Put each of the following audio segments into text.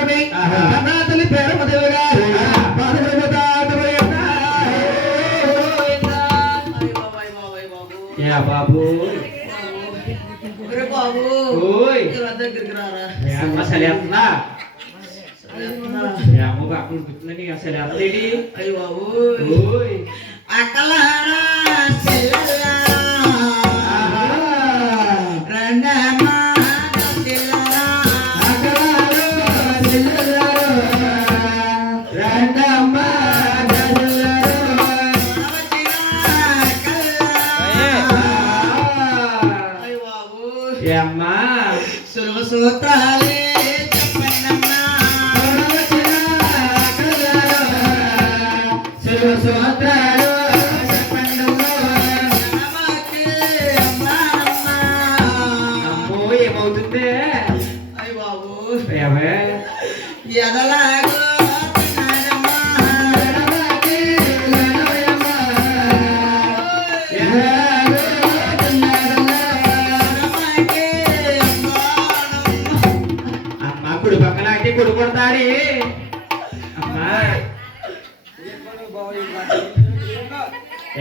చేసుకుని నా తల్లి పేరమదేవిగా బాబు దగ్గరికి రారా అసలు ఎట్లా గుర్తుందని అసలు ఎట్లేడి అయ్య బాబు ఓయ్ అక్కలారా చెల్లెలా రండమ్మా చెల్లెలా రండమ్మా అమ్మా సులువ సూత్రాలే చెప్పండమ్మా సులువ సూత్రాలు అమ్మో ఏమవుతుంది అయ్య బాబు ఏమే ఎదలాగో కుడి పక్కన అంటే కుడి కొడతాడి అమ్మా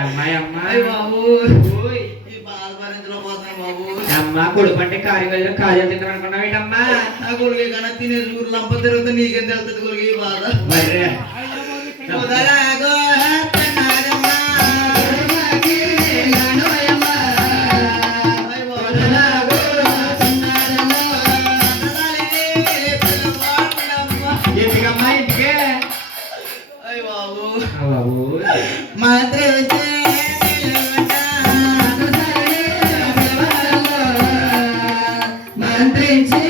అమ్మాయి అమ్మాయి బాబు ఓయ్ ఈ బాధ భరించలేకపోతున్నా బాబు అమ్మా కొడుకు అంటే కార్యగల్లో కార్యాలు తింటారు అనుకున్నావు ఏంటమ్మా నా కొడుకు కన్నా తినేసి ఊరు లంప తిరుగుతా నీకేం తెలుస్తుంది కొడుకు ఈ బాధ మర్రే ఎదలాగో చెన్నారమ్మా. అయ్య బాబు ఎందుకమ్మా ఇంటికే అయ్య బాబు బాబు మంత్రి మంత్రించి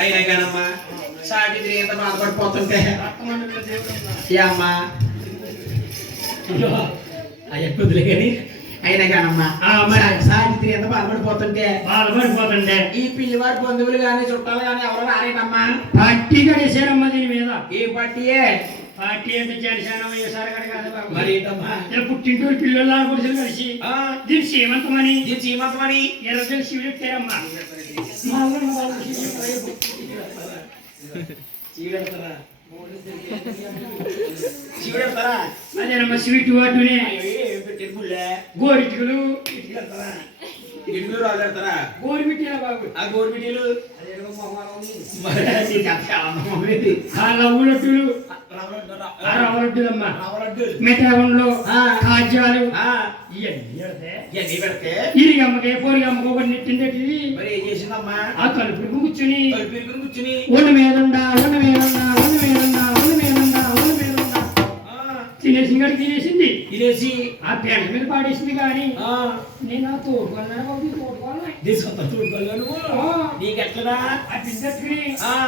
అయినా కానమ్మా సాటి ఎంత బాధపడిపోతుంటే అమ్మా అయ్యా కుదిలే కానీ అయినా కానమ్మా సాటి ఎంత బాధపడిపోతుంటే ఈ పిల్లివాడి బంధువులు గాని చుట్టాలు గాని ఎవరు రారేటమ్మా పార్టీ గడిచారమ్మా దీని మీద ఏ పార్టీయే పార్టీ అంటే జనసేన వైఎస్ఆర్ గారు కాదు బాబు. మరి ఏంటమ్మా ఇలా పుట్టింటూరు పిల్లలు ఆడపడుచులు కలిసి దీని సీమంతమని దీని సీమంతమని ఎర్రజల శివుడు ఎత్తారమ్మా శివుడెడతారా అదేనమ్మా స్వీట్ వాటునే గోరిటికలు ఇడుగులు రాజెడతారా గోరిమిట్టిన బాబు ఆ గోరుమిటీలు ఆ లవ్వులొట్టులు ఆ రవ్వలొట్టులమ్మా మిఠాయిలు కాజ్యాలు ఇవన్నీ పెడితే ఇరిగమ్మకి పోరిగమ్మకి ఒకటి నెట్టింది మరి ఏం చేసిందమ్మా ఆ కలుపుడు కూర్చుని కూర్చుని ఒళ్ళు మీదుండా ఒళ్ళు మీదుండా ఒళ్ళు మీదుండా ఒళ్ళు మీదుండా ఒళ్ళు మీదుండా తినేసి గడి తినేసింది తినేసి ఆ పెంట మీద పాడేసింది కానీ నేను ఆ తోడుకున్నాను బాబు తోడుకోవాలి నీకెట్లదా ఆ పిందెట్టుకుని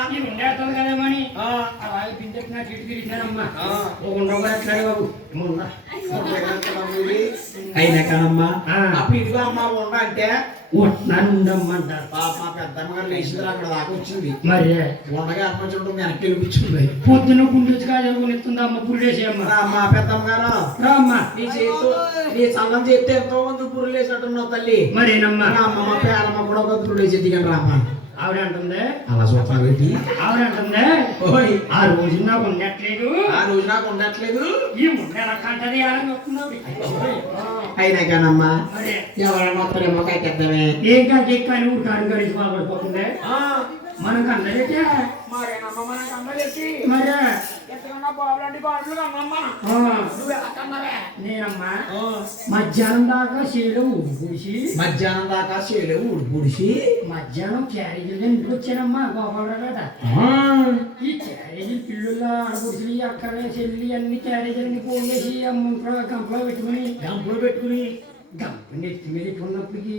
ఇది ఉండేస్తుంది కదేమని అలాగే పిందెట్టు నాకు ఇటు తిరిగినానమ్మా ఉండవు ఎట్లాగే బాబు ఏమన్నా అయినా కానమ్మా అప్పుడు ఇదిగో అమ్మా ఉండ అంటే నన్ను ఉండమ్మంటారు మా పెద్దమ్మ గారు లేచింది అక్కడ దాకా వచ్చింది మరి ఉండగా అర్పించడం వెనక్కి వెళ్ళిపించింది పొద్దున గుండెచ్చి కాజలుకుని ఎత్తుంది అమ్మ పురుడేసి అమ్మ మా పెద్దమ్మ గారు రామ్మా నీ చేతితో నీ చల్లం చేస్తే ఎంతో మంది పురులు వేసినట్టున్నావు తల్లి మరేనమ్మా అమ్మ పేరమ్మ కూడా ఒక పురుడు వేసి దిగండి రామ్మా ఆవిడ అంటుంది అలా చూస్తా పెట్టి ఆవిడ అంటుంది ఓయ్ ఆ రోజు నాకు ఉండట్లేదు ఆ రోజు నాకు ఉండట్లేదు ఈ ఉండే ఎలా కంటది ఎలా వస్తుంది అయినా కానమ్మా మరి ఎవరైనా వస్తారేమో కట్టేద్దామే ఏం కాదు కానీ ఊరు కాడు గడిచి బాగుపడిపోతుంది మనకు అందరైతే మరేనమ్మ మనకు అందరికి మరి ఎంతకన్నా బాబులాంటి బాబులు కన్నమ్మా నేనమ్మా మధ్యాహ్నం దాకా చేలో ఊడిపూడిసి మధ్యాహ్నం దాకా చేలు ఊడిపూడిసి మధ్యాహ్నం క్యారేజీలు ఇంటికి వచ్చానమ్మా గోపాలరావు కదా ఈ క్యారేజీ పిల్లుల్లో ఆడబుడిసి అక్కడ చెల్లి అన్ని క్యారేజీలన్నీ ఫోన్ చేసి గంపలో పెట్టుకుని గంప నెత్తి మీద ఉన్నప్పటికీ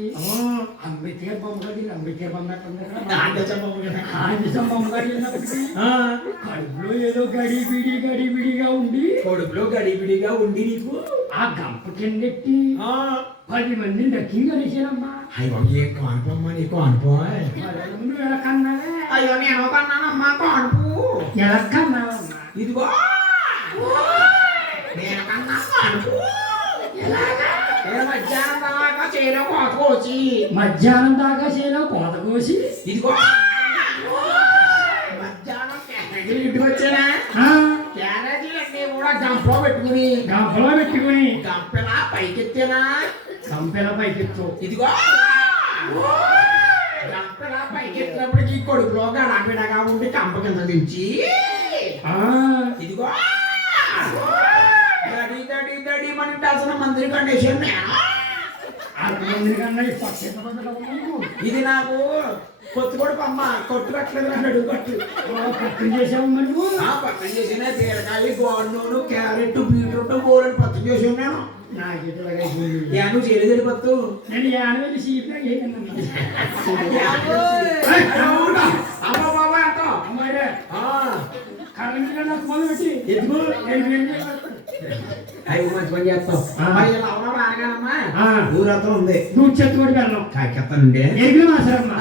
అంబేద్కర్ బొమ్మ కట్టి అంబేద్కర్ బొమ్మ బొమ్మ కట్టినప్పటికీ కడుపులో ఏదో గడిబిడిగా ఉండి నీకు ఆ గంప కిందెట్టి 10 మందిని దక్కింగ్ కలిసానమ్మా. అయ్యో ఏ కానుపమ్మా నీకు అనుపోయ్ ముందు ఎలా కన్నావే? అయ్యో నేను కన్నానమ్మా కానుపు ఎలా కన్నావమ్మా? ఇదిగో నేను కన్నా కానుపు మధ్యాహ్నం దాకా చేలో కోత కోసి ఇదిగో మధ్యాహ్నం క్యారేజీలు ఇంటికి వచ్చానా క్యారేజీలు అన్నీ కూడా గంపలో పెట్టుకుని గంపెలా పైకెత్తేనా ఇదిగో గంపెలా పైకెత్తినప్పటికీ కొడుకులో గడాపిడగా ఉండి కంప కింద దించి ఇదిగో దడి మన డజన మందిరి కండిషన్ ఇది నాకు కొత్త కూడా పమ్మ కొట్టు కట్టలేదు అన్నాడు పక్కన చేసావు మరి పక్కన చేసిన బీరకాయ గోడనూనె క్యారెట్ బీట్రూట్ బోరెట్ పచ్చడి చేసి ఉన్నాను నువ్వు చేయలేదు పత్తు నేను యానవేది సీపీ అమ్మ బాబా అంటాం అమ్మాయి కరెంట్ నాకు మొదలు పెట్టి ఎందుకు అవి మంచి పని చేస్తావు ఊరంతా ఉంది నువ్వు చెత్త కూడా వెళ్ళాం కాకెత్తానండి ఎగిరి మాసరమ్మ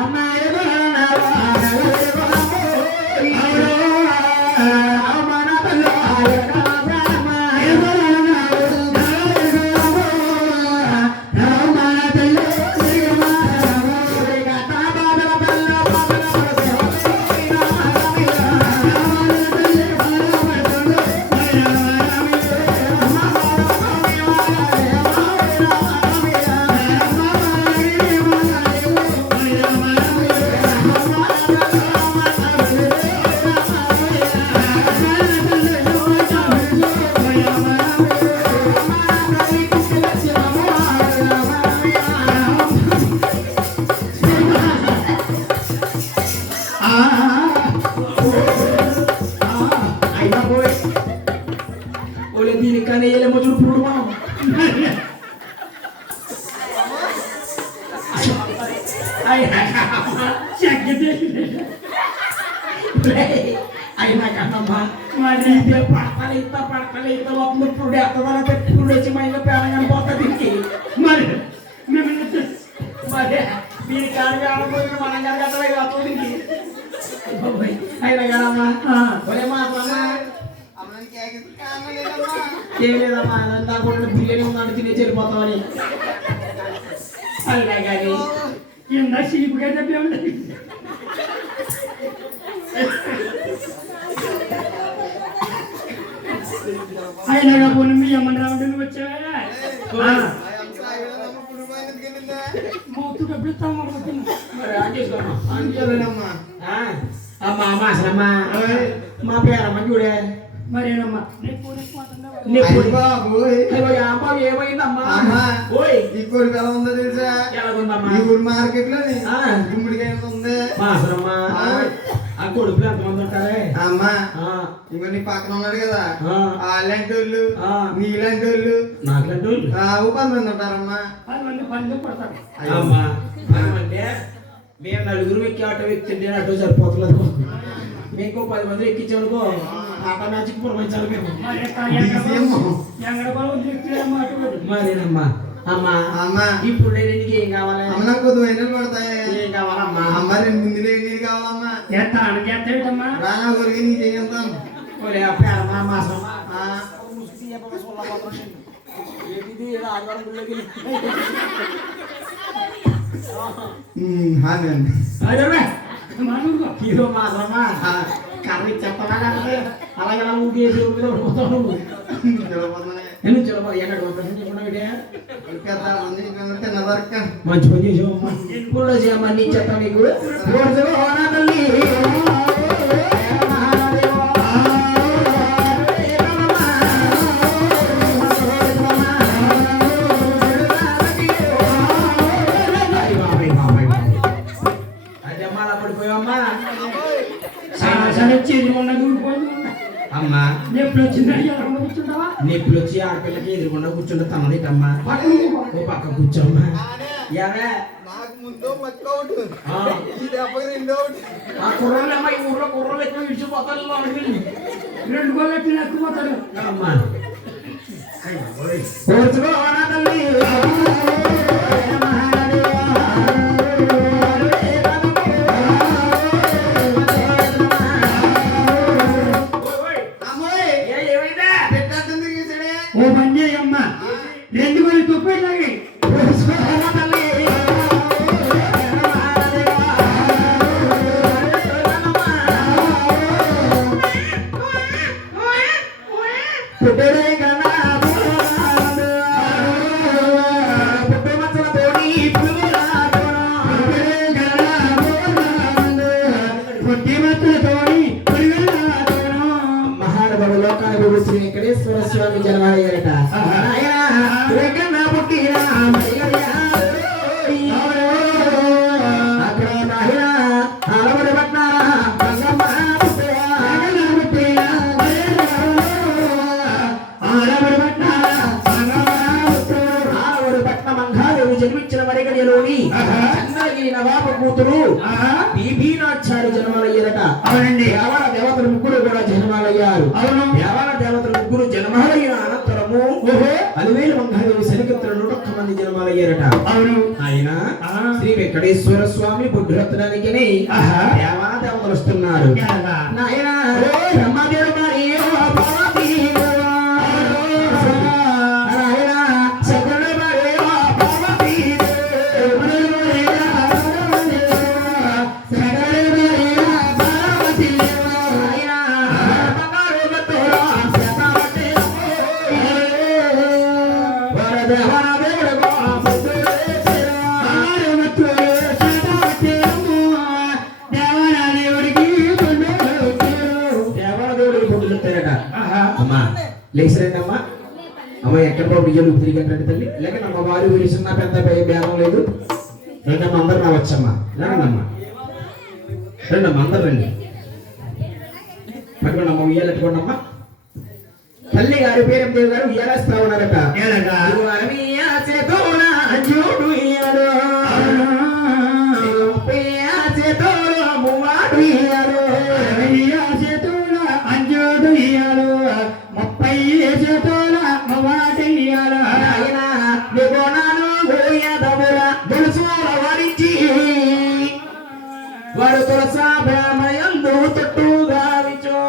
దీనికనే వెళ్ళేమో చూడు పురుడు మనం అయినా కన్నమ్మా మరి పడతలు ఇంత లోపల పురుడు ఎత్తమని పురుడు వచ్చి మైలో పేరంగా పోతుంది మరి మరి దీని కాడికి ఆడపోయిన మనం కనుక వస్తుంది అయినా కదమ్మా ఒరే మాత్రమ్మా ఏం లేదమ్మా అదంతా కూడా బిర్యానీ ఉందంటే తినే చెడిపోతామని అయినా కానీ కింద చీపుగా చెప్పే అయినా పోనీ మీ అమ్మని రావడానికి వచ్చావా మూతు డబ్బులు అమ్మా అమ్మా అసలమ్మా మా పేరమ్మ చూడే మరేనమ్మా ఏమైందమ్మా ఈ కొడుకు ఎలా ఉందో తెలుసా ఎలాగుందమ్మా ఈ ఊరు మార్కెట్ లో గుమ్మడికాయ ఉంది అసలమ్మా ఆ కొడుకులు ఎంతమంది ఉంటారే అమ్మా ఇవన్నీ పక్కన ఉన్నాడు కదా వాళ్ళంటి వాళ్ళు నీలాంటి వాళ్ళు నాకులాంటి వాళ్ళు 10 మంది ఉంటారమ్మా 10 మంది పనులు పడతారు అమ్మా అంటే మేము నలుగురు ఎక్కి ఆటో ఎక్కింటే ఆటో సరిపోతులేదు మీకు 10 మంది ఎక్కించానుకో ఆటో మ్యాచ్కి పురమించాలి మేము మరేనమ్మా అమ్మా అమ్మా ఇప్పుడు నీకు ఏం కావాలి అమ్మ నాకు కొద్ది వైనలు పడతాయి ఏం కావాలమ్మా అమ్మ రెండు ముందులో ఎన్ని కావాలమ్మా చేస్తామా రానా కొరికి నీ చేస్తాం కర్రీ చెప్పగా అలాగే ఊగేసి ఊగిపోతావు మంచి పని చేసావమ్మా ఇప్పుడు చేయమ్మా నీ చెత్త నీకు అదే అమ్మా అలా పడిపోయావమ్మా సరే వచ్చి ఎదురుకుండా కూలిపోయింది అమ్మా ఎప్పుడు వచ్చిందని ఎదురుకుండా కూర్చుంటావా నొప్పులు వచ్చి ఆడపిల్లకి ఎదురుకుండా కూర్చుంటే తనదేటమ్మా ఓ పక్క కూర్చోమ్మా యావే నాకు ముందు మక్క ఒకటి ఈ దెబ్బకి రెండో ఒకటి ఆ కుర్రలు అమ్మ ఈ ఊర్లో కుర్రలు ఎక్కువ విడిచిపోతారు లోనకి 2 గోళ్ళు ఎట్లు ఎక్కుపోతాడు అమ్మా ఓర్చుకోవాలా తల్లి ఓ పని చేయమ్మా 2 గోళ్ళు తొప్పేలాగే మహానుభావు లోకానుభవి శ్రీ వెంకటేశ్వర స్వామి జన్మయ్యారట జన్మించిన మరిగడిలోని చంద్రగిరి నవాబు కూతురు బీబీనాచారి జన్మాలయ్యారట అవునండి దేవాల దేవతలు ముగ్గురు కూడా జన్మాలయ్యారు అవును దేవాల దేవతలు ముగ్గురు జన్మాలయ్యిన అనంతరము అలివేలు మంగాదేవి సరికత్తుల 101 మంది జన్మాలయ్యారట అవును ఆయన శ్రీ వెంకటేశ్వర స్వామి బుద్ధరత్నానికి దేవాల దేవతలు వస్తున్నారు నాయన బ్రహ్మదేవుడు మరియు పార్వతీ లేచిరండి అమ్మా అమ్మ ఎక్కడ బాబు ఇయ్యలు తిరిగండి తల్లి లేక అమ్మ వారు వీరిస్తున్న పెద్ద భేదం లేదు రెండమ్మ అందరు రావచ్చమ్మా రండమ్మా రెండమ్మ అందరు రండి పట్టుకోండి అమ్మ ఉయ్యాలెట్టుకోండమ్మా తల్లి గారి పేరందేవి గారు ఉయ్యాలేస్తా ఉన్నారట వాడు తులసాభ్యామయందు తొట్టుగా విచో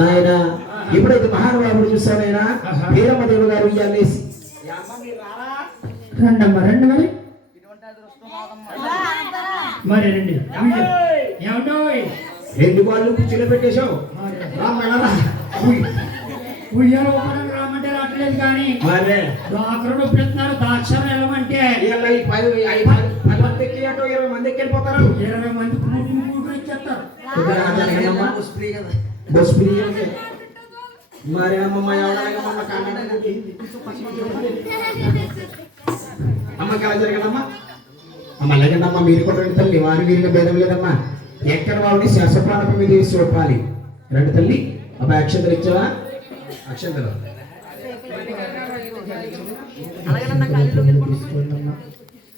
నాయన ఇప్పుడైతే మహానుభావుడు చూస్తానైనా వీరమ్మదేవి గారు ఇయ్యాలేసి రండమ్మా రండి మరి రండి ఏమంటో 2 వాళ్ళు కూర్చొని పెట్టేశావు ఉయ్యాల ఉపయోగం రామంటే రావట్లేదు కానీ మరే డాక్టర్ ఒప్పిస్తున్నారు దాక్షరం వెళ్ళమంటే 10 మంది ఎక్కినట్టు 20 మంది ఎక్కిపోతారు 20 మంది కూతురు ఇచ్చేస్తారు మరి అమ్మమ్మ అమ్మ కళ జరగదమ్మా అమ్మ లేదండమ్మా మీరు కూడా రెండు తల్లి వారి వీరిని భేదం లేదమ్మా ఎక్కడ వాడిని శాశ్వప్రాణపం మీద వేసి చూపాలి రెండు తల్లి అబ్బాయి అక్షంతలు ఇచ్చావా అక్షంతలు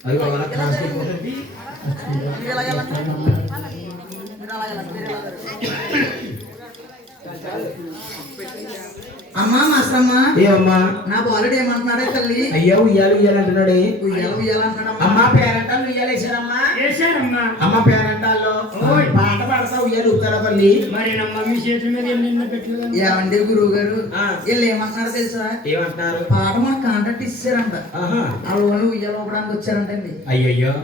అది అమ్మా మాస్టమ్మా ఏమమ్మా నా బాలుడు ఏమంటున్నాడే తల్లి అయ్యో ఉయ్యాలంటున్నాడే ఉయ్యాలంటున్నాడు అమ్మ పేరంటాలు ఉయ్యాలేసారమ్మా అమ్మ పేరంటాల్లో పాట పాడతా ఉయ్యాలు ఊపుతారా తల్లి మరి నా మమ్మీ చేతుల మీద ఎన్ని పెట్టలేదు ఏమండి గురువు గారు వీళ్ళు ఏమంటున్నారు తెలుసా ఏమంటున్నారు పాట మాకు కాంట్రాక్ట్ ఇచ్చారంట ఆ వాళ్ళు ఉయ్యాలు ఊపడానికి వచ్చారంటండి అయ్యయ్యో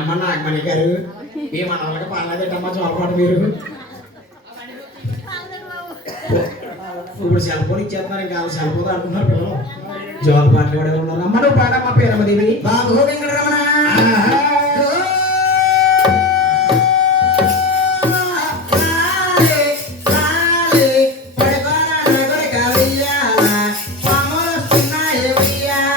అమ్మ నాగమణి గారు ఏ మన వాళ్ళకి పాడలేదమ్మా చోరపాటు మీరు ఇప్పుడు సెల్ ఫోన్ ఇచ్చేస్తున్నారు ఇంకా సెల్ ఫోన్ ఆడుతున్నారు పిల్లలు జోల పాటలు కూడా ఉన్నారు అమ్మ నువ్వు పాట అమ్మ పేరమ్మ దేవి బాబు వెంకటరమణ ఉయ్యాల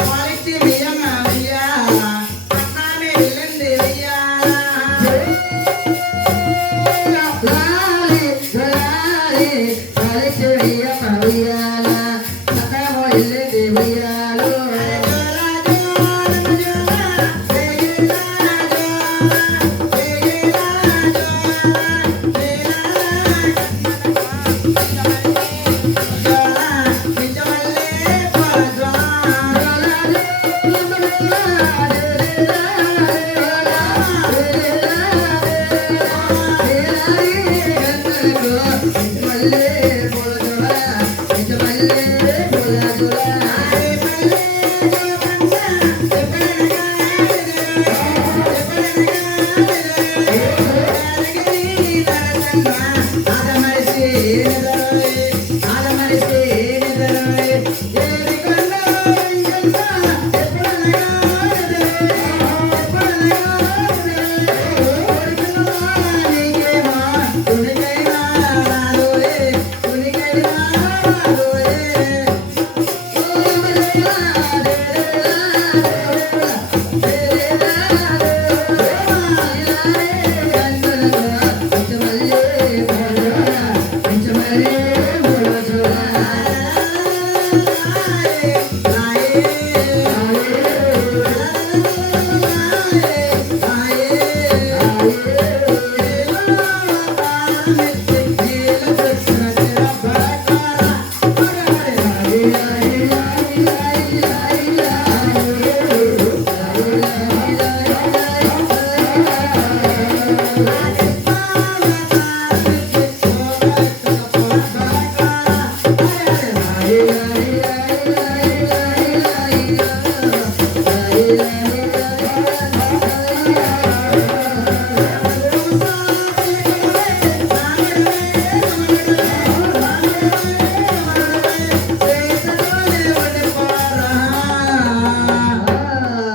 పాలిచ్చి బియ్యమ్మ ఉయ్యాల పట్నాన్ని వెళ్ళండి ఉయ్యాల లాలి లాలి పాలిచ్చి బియ్యమ్మ ఉయ్యాల పట్నాన్ని వెళ్ళండి ఉయ్యాలు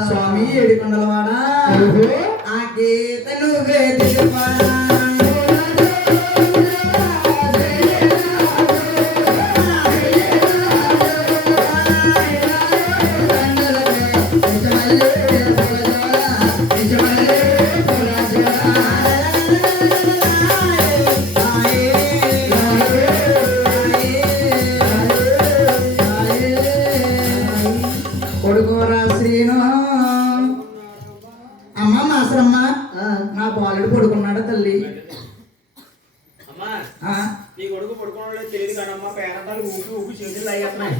స్వామి ఏడుకొండలవాడా ఆ గీత నువ్వే తెలుపాలా కొడుకోరా శ్రీను అమ్మ మాసరమ్మ నా బాలుడు పడుకున్నాడు తల్లి అమ్మా ఆ, నీ కొడుకు పడుకోవడం తెలియదు కానమ్మా పేరంటాలు ఊపి ఊపి చేతులు లాగేస్తున్నాయి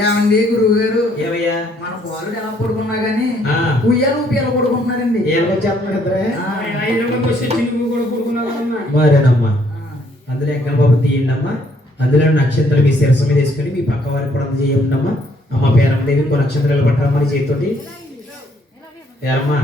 ఏమండి గురువు గారు ఏమయ్యా మన బాలుడు ఎలా పడుకున్నా గానీ ఆ. ఉయ్యాలు ఊపియాలు పడుకుంటున్నారండి ఏమొచ్చేస్తున్నాడు ఇద్దరే ఐదులోకి వచ్చి చిన్న కూడా కొడుకున్నావు అన్నా మరేనమ్మా అందులో ఎక్కడ బాబు తీయండి అమ్మా అందులో నక్షత్రం మీ శిరస్సు మీద వేసుకొని మీ పక్క వారికి కూడా అందజేయండి అమ్మా అమ్మ పేరమ్మదేవి ఇంకో నక్షత్రాలు పట్టరమ్మని చేతితోటి ఏరమ్మా